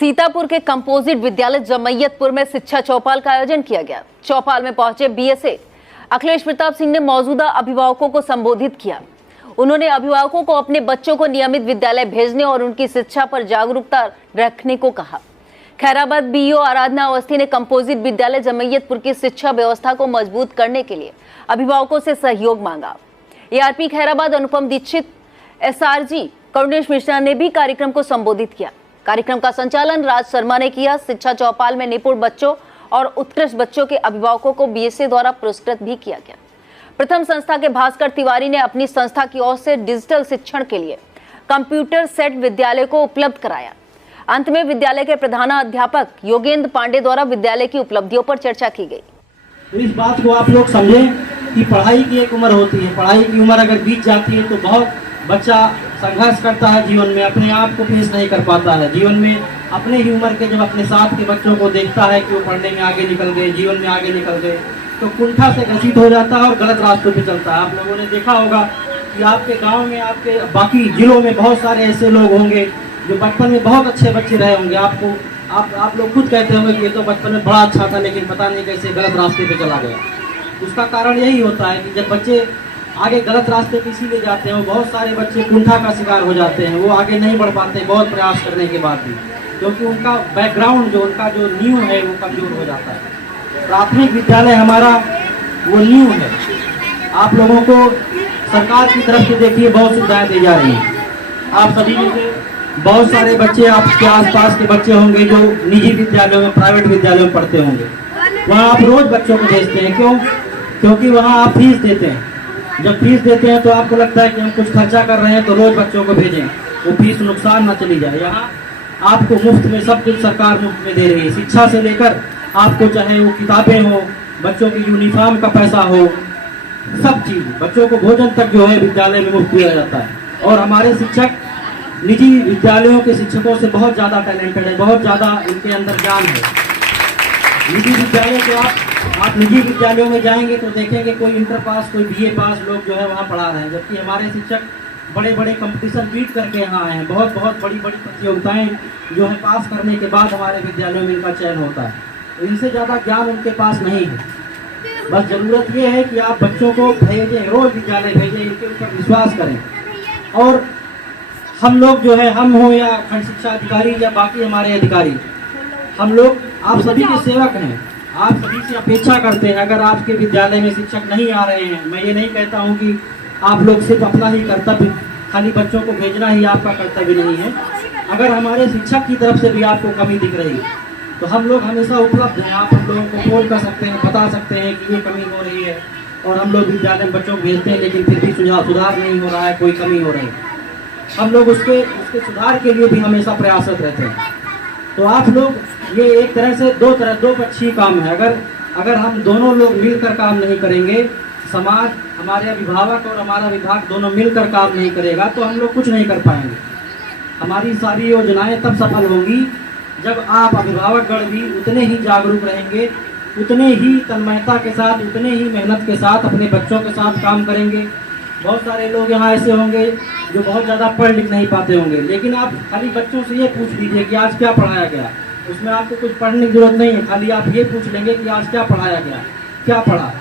सीतापुर के कंपोजिट विद्यालय जमैयतपुर में शिक्षा चौपाल का आयोजन किया गया। चौपाल में पहुंचे बीएसए अखिलेश प्रताप सिंह ने मौजूदा अभिभावकों को संबोधित किया। उन्होंने अभिभावकों को अपने बच्चों को नियमित विद्यालय भेजने और उनकी शिक्षा पर जागरूकता रखने को कहा। खैराबाद बीईओ आराधना अवस्थी ने कंपोजिट विद्यालय जमैयतपुर की शिक्षा व्यवस्था को मजबूत करने के लिए अभिभावकों से सहयोग मांगा। एआरपी खैराबाद अनुपम दीक्षित, एसआरजी करुणेश मिश्रा ने भी कार्यक्रम को संबोधित किया। कार्यक्रम का संचालन राज शर्मा ने किया। शिक्षा चौपाल में निपुण बच्चों और उत्कृष्ट बच्चों के अभिभावकों को बीएसए द्वारा पुरस्कृत भी किया गया। प्रथम संस्था के भास्कर तिवारी ने अपनी संस्था की ओर से डिजिटल शिक्षण के लिए कंप्यूटर सेट विद्यालय को उपलब्ध कराया। अंत में विद्यालय के प्रधानाध्यापक योगेंद्र पांडे द्वारा विद्यालय की उपलब्धियों पर चर्चा की गई। तो इस बात को आप लोग समझें कि पढ़ाई की एक उम्र होती है। पढ़ाई की उम्र अगर बीत जाती है तो बहुत बच्चा संघर्ष करता है जीवन में, अपने आप को फेस नहीं कर पाता है। जीवन में अपने ही उम्र के जब अपने साथ के बच्चों को देखता है कि वो पढ़ने में आगे निकल गए, जीवन में आगे निकल गए, तो कुंठा से ग्रसित हो जाता है और गलत रास्तों पे चलता है। आप लोगों ने देखा होगा कि आपके गांव में, आपके बाकी जिलों में बहुत सारे ऐसे लोग होंगे जो बचपन में बहुत अच्छे बच्चे रहे होंगे। आप लोग खुद कहते होंगे कि ये तो बचपन में बड़ा अच्छा था लेकिन पता नहीं कैसे गलत रास्ते पे चला गया। उसका कारण यही होता है कि जब बच्चे आगे गलत रास्ते पे इसीलिए जाते हैं, वो बहुत सारे बच्चे कुंठा का शिकार हो जाते हैं। वो आगे नहीं बढ़ पाते बहुत प्रयास करने के बाद भी, क्योंकि उनका बैकग्राउंड उनका जो नींव है वो कमजोर हो जाता है। प्राथमिक विद्यालय हमारा वो नींव है। आप लोगों को सरकार की तरफ से देखिए बहुत सुविधाएं दी जा रही हैं। आप सभी में से बहुत सारे बच्चे आपके आसपास के बच्चे होंगे जो निजी विद्यालयों में, प्राइवेट विद्यालयों में पढ़ते होंगे। वहाँ आप रोज बच्चों को भेजते हैं। क्यों? क्योंकि वहाँ आप फीस देते हैं। जब फीस देते हैं तो आपको लगता है कि हम कुछ खर्चा कर रहे हैं तो रोज बच्चों को भेजें, वो फीस नुकसान ना चली जाए। यहाँ आपको मुफ्त में सब कुछ सरकार मुफ्त में दे रही है। शिक्षा से लेकर आपको चाहे वो किताबें हो, बच्चों की यूनिफॉर्म का पैसा हो, सब चीज, बच्चों को भोजन तक जो है विद्यालय में मुफ्त दिया जाता है। और हमारे शिक्षक निजी विद्यालयों के शिक्षकों से बहुत ज़्यादा टैलेंटेड है, बहुत ज़्यादा इनके अंदर ज्ञान है। निजी विद्यालय के आप निजी विद्यालयों में जाएंगे तो देखेंगे कोई इंटर पास, कोई बीए पास लोग जो है वहाँ पढ़ा रहे हैं, जबकि हमारे शिक्षक बड़े बड़े कंपटीशन बीट करके यहाँ आए हैं। बहुत बड़ी बड़ी प्रतियोगिताएं जो है पास करने के बाद हमारे विद्यालयों में इनका चयन होता है। इनसे ज़्यादा ज्ञान उनके पास नहीं है। बस ज़रूरत ये है कि आप बच्चों को भेजें, रोज़ विद्यालय भेजें, इनके ऊपर विश्वास करें। और हम लोग जो है, हम हो या खंड शिक्षा अधिकारी या बाकी हमारे अधिकारी, हम लोग आप सभी के सेवक हैं। आप सभी से अपेक्षा करते हैं, अगर आपके विद्यालय में शिक्षक नहीं आ रहे हैं, मैं ये नहीं कहता हूँ कि आप लोग सिर्फ अपना ही कर्तव्य, खाली बच्चों को भेजना ही आपका कर्तव्य नहीं है। अगर हमारे शिक्षक की तरफ से भी आपको कमी दिख रही है तो हम लोग हमेशा उपलब्ध हैं। आप हम लोगों को कॉल कर सकते हैं, बता सकते हैं कि ये कमी हो रही है और हम लोग विद्यालय में बच्चों को भेजते हैं लेकिन फिर भी सुधार नहीं हो रहा है, कोई कमी हो रही है। हम लोग उसके सुधार के लिए भी हमेशा प्रयासरत रहते हैं। तो आप लोग, ये एक तरह से दो पक्षीय काम है। अगर हम दोनों लोग मिलकर काम नहीं करेंगे, समाज, हमारे अभिभावक और हमारा विभाग दोनों मिलकर काम नहीं करेगा तो हम लोग कुछ नहीं कर पाएंगे। हमारी सारी योजनाएं तब सफल होंगी जब आप अभिभावकगण भी उतने ही जागरूक रहेंगे, उतने ही तन्मयता के साथ, उतने ही मेहनत के साथ अपने बच्चों के साथ काम करेंगे। बहुत सारे लोग यहाँ ऐसे होंगे जो बहुत ज़्यादा पढ़ लिख नहीं पाते होंगे, लेकिन आप खाली बच्चों से ये पूछ लीजिए कि आज क्या पढ़ाया गया। उसमें आपको कुछ पढ़ने की जरूरत नहीं है, खाली आप ये पूछ लेंगे कि आज क्या पढ़ाया गया, क्या पढ़ा।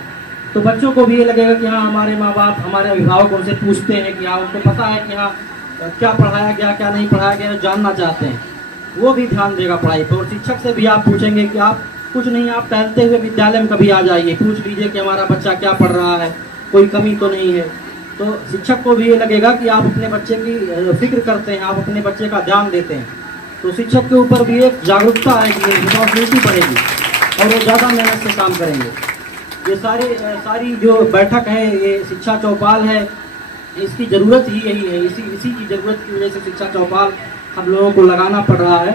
तो बच्चों को भी ये लगेगा कि हाँ, हमारे माँ बाप, हमारे अभिभावक उनसे पूछते हैं कि हाँ, उनको पता है कि हाँ क्या पढ़ाया गया, क्या नहीं पढ़ाया गया, जानना चाहते हैं। वो भी ध्यान देगा पढ़ाई पर। और शिक्षक से भी आप पूछेंगे कि आप कुछ नहीं, आप टहलते हुए विद्यालय में कभी आ जाइए, पूछ लीजिए कि हमारा बच्चा क्या पढ़ रहा है, कोई कमी तो नहीं है। तो शिक्षक को भी ये लगेगा कि आप अपने बच्चे की फिक्र करते हैं, आप अपने बच्चे का ध्यान देते हैं। तो शिक्षक के ऊपर भी एक जागरूकता आएगी, रिस्पॉन्सिबिलिटी बढ़ेगी और वो ज़्यादा मेहनत से काम करेंगे। ये सारी जो बैठक है, ये शिक्षा चौपाल है, इसकी ज़रूरत ही यही है। इसी की ज़रूरत की वजह से शिक्षा चौपाल हम लोगों को लगाना पड़ रहा है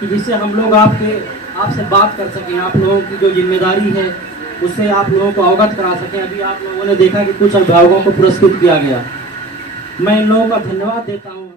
कि जिससे हम लोग आपसे बात कर सकें, आप लोगों की जो जिम्मेदारी है उससे आप लोगों को अवगत करा सकें। अभी आप लोगों ने देखा कि कुछ अभिभावकों को पुरस्कृत किया गया। मैं इन लोगों का धन्यवाद देता हूँ।